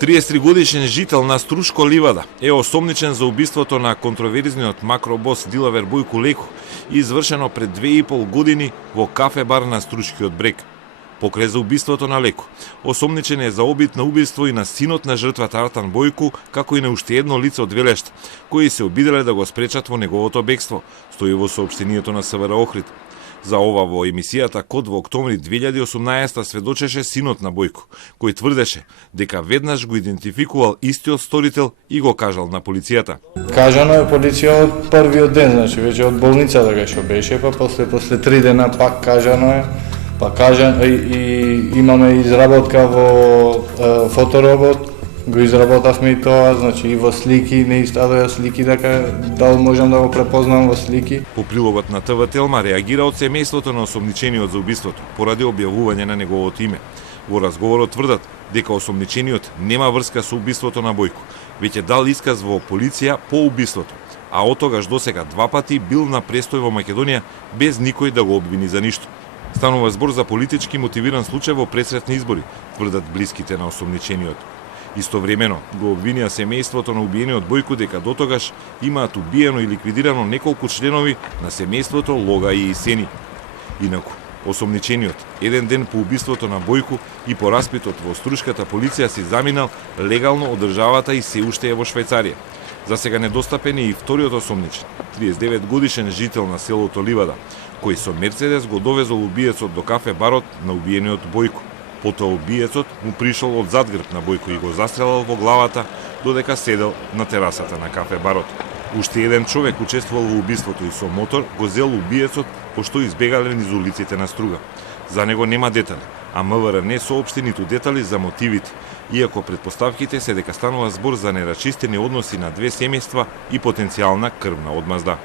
33-годишен жител на Струшко ливада е осомничен за убиството на контроверзниот макробос дилавер Бојко Леко, извршено пред 2,5 години во кафе-бар на Струшкиот брег. Покрај за убиството на Леко, осомничен е за обид на убиство и на синот на жртвата Артан Бојко, како и на уште едно лице од Велешта, кои се обиделе да го спречат во неговото бегство, стои во соопштението на СВР Охрид. За ова во емисијата Код во октомври 2018 сведочеше синот на Бојко, кој тврдеше дека веднаш го идентификувал истиот сторител и го кажал на полицијата. Кажано е полиција од првиот ден, значи веќе од болницата кај што беше, па после 3 дена пак кажано е, па кажано и имаме изработка во фоторобот, го изработавме и тоа, значи и во слики, не иставија слики, дека дали можам да го препознам во слики. По прилогот на ТВ Телма реагира од семејството на осомничениот за убиството, поради објавување на неговото име. Во разговорот тврдат дека осомничениот нема врска со убиството на Бојко, веќе дал исказ во полиција по убиството, а од тогаш досега 2 пати бил на престој во Македонија без никој да го обвини за ништо. Станува збор за политички мотивиран случај во пресретни избори, тврдат блиските на осомничениот. Истовремено го обвинија семејството на убиениот Бојко дека дотогаш имаат убиено и ликвидирано неколку членови на семејството Лога и Исени. Инаку, осомничениот, еден ден по убиството на Бојко и по распитот во струшката полиција си заминал легално од државата и се уште е во Швајцарија. За сега недостапен е и вториот осомничен, 39 годишен жител на селото Ливада, кој со Мерцедес го довезол убиецот до кафе-барот на убиениот Бојко. Потоа убиецот му пришол од задгрб на Бојко и го застрелал во главата додека седел на терасата на кафе-барот. Уште еден човек учествувал во убиството и со мотор го зел убиецот пошто избегале низ улиците на Струга. За него нема детали, а МВР не соопшти ниту детали за мотивите, иако претпоставките се дека станува збор за нерачистени односи на две семејства и потенцијална крвна одмазда.